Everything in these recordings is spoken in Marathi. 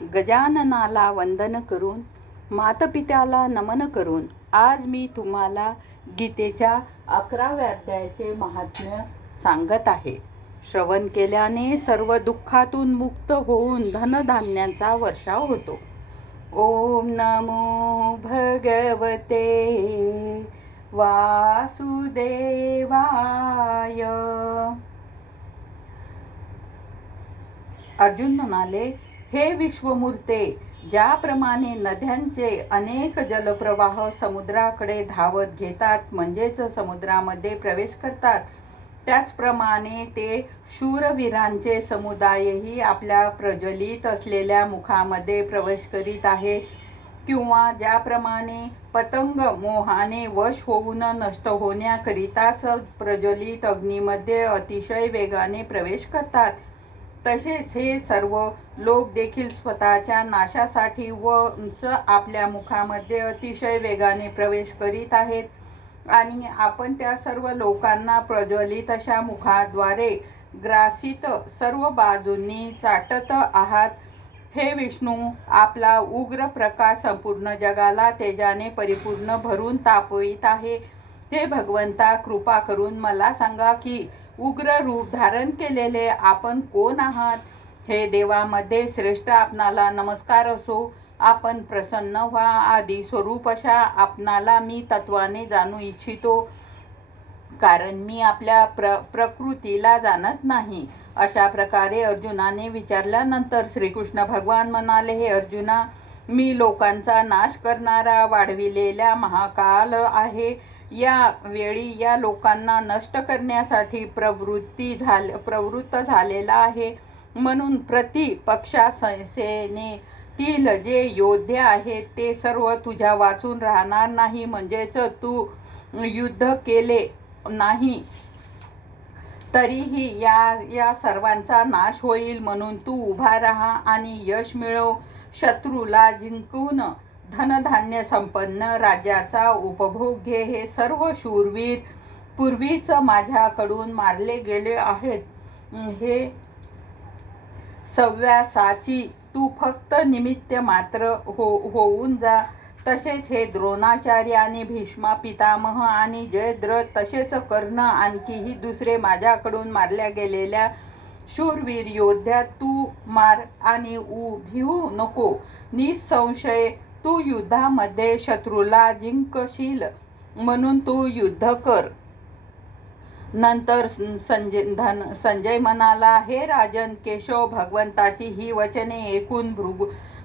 गजाननाला वंदन करून, मातापित्याला नमन करून आज मी तुम्हाला गीतेच्या 11व्या अध्यायाचे महात्म्य सांगत आहे. श्रवण केल्याने सर्व दुःखातून मुक्त होऊन धनधान्यांचा वर्षाव होतो. ओम नमो भगवते वासुदेवाय. अर्जुन म्हणाले, हे विश्वमूर्ते, ज्याप्रमाणे नद्यांचे अनेक जलप्रवाह समुद्राकडे धावत घेतात म्हणजेच समुद्रामध्ये प्रवेश करतात, त्याचप्रमाणे ते शूरवीरांचे समुदायही आपल्या प्रज्वलित असलेल्या मुखामध्ये प्रवेश करीत आहेत. किंवा ज्याप्रमाणे पतंग मोहाने वश होऊन नष्ट होण्याकरिताच प्रज्वलित अग्नीमध्ये अतिशय वेगाने प्रवेश करतात, तसेच हे सर्व लोक देखील स्वतःच्या नाशासाठी वच आपल्या मुखामध्ये अतिशय वेगाने प्रवेश करीत आहेत. आणि आपण त्या सर्व लोकांना प्रज्वलित अशा मुखाद्वारे ग्रासित सर्व बाजूंनी चाटत आहात. हे विष्णू, आपला उग्र प्रकाश संपूर्ण जगाला तेजाने परिपूर्ण भरून तापवित आहे. हे भगवंता, कृपा करून मला सांगा की उग्र रूप धारण केलेले आपण कोण आहात? हे देवामध्ये श्रेष्ठ, आपणाला नमस्कार असो. आपण प्रसन्न व्हा. आदी स्वरूप अशा आपणाला मी तत्वाने जाणू इच्छितो, कारण मी आपल्या प्रकृतीला जाणत नाही. अशा प्रकारे अर्जुनाने विचारल्यानंतर श्रीकृष्ण भगवान म्हणाले, हे अर्जुना, मी लोकांचा नाश करणारा वाढविलेला महाकाल आहे. या वेळी या लोकांना नष्ट करण्यासाठी प्रवृत्त झालेला आहे. म्हणून प्रतिपक्षासेनेतील जे योद्धे आहेत ते सर्व तुझ्या वाचून राहणार नाही. म्हणजेच तू युद्ध केले नाही तरीही या सर्वांचा नाश होईल. म्हणून तू उभा राहा आणि यश मिळव. शत्रूला जिंकून धनधान्य संपन्न राज्याचा उपभोग घे. हे सर्व शूरवीर पूर्वीच माझ्याकडून मारले गेले आहेत. हे सव्यासाची तू फक्त निमित्त मात्र होऊन जा. तसेच हे द्रोणाचार्य आणि भीष्मा पितामह आणि जयद्रथ, तसेच कर्ण, आणखीही दुसरे माझ्याकडून मारल्या गेलेल्या शूरवीर योद्ध्या तू मार आणि भिवू नको. निसंशय तू युद्धामध्ये शत्रूला जिंकशील, म्हणून तू युद्ध कर. नंतर संजय म्हणाला, हे राजन केशव, भगवंताची ही वचने ऐकून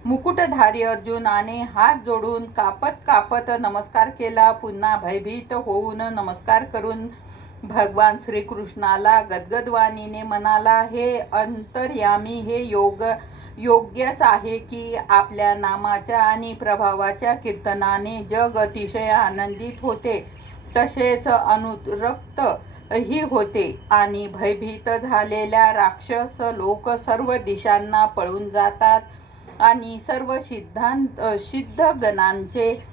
मुकुटधारी अर्जुनाने हात जोडून कापत नमस्कार केला. पुन्हा भयभीत होऊन नमस्कार करून भगवान श्रीकृष्णाला गदगदवाणीने म्हणाला, हे अंतर्यामी, हे योग्यच आहे की आपल्या नामाच्या आणि प्रभावाच्या कीर्तनाने जग अतिशय आनंदित होते, तसेच अनुरक्त ही होते आणि भयभीत झालेल्या राक्षस लोक सर्व दिशांना पळून जातात आणि सर्व सिद्धगणांचे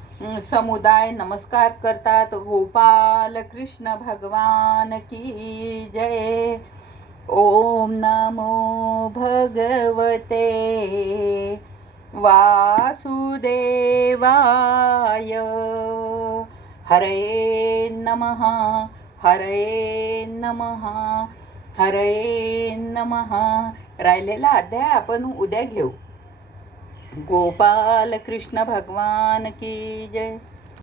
समुदाय नमस्कार करतात. गोपाल कृष्ण भगवान की जय. ओम नमो भगवते वासुदेवाय. हरे नमः, हरे नमः, हरे नमः. राहिलेला अध्याय आपण उद्या घेऊ. गोपाल कृष्ण भगवान की जय.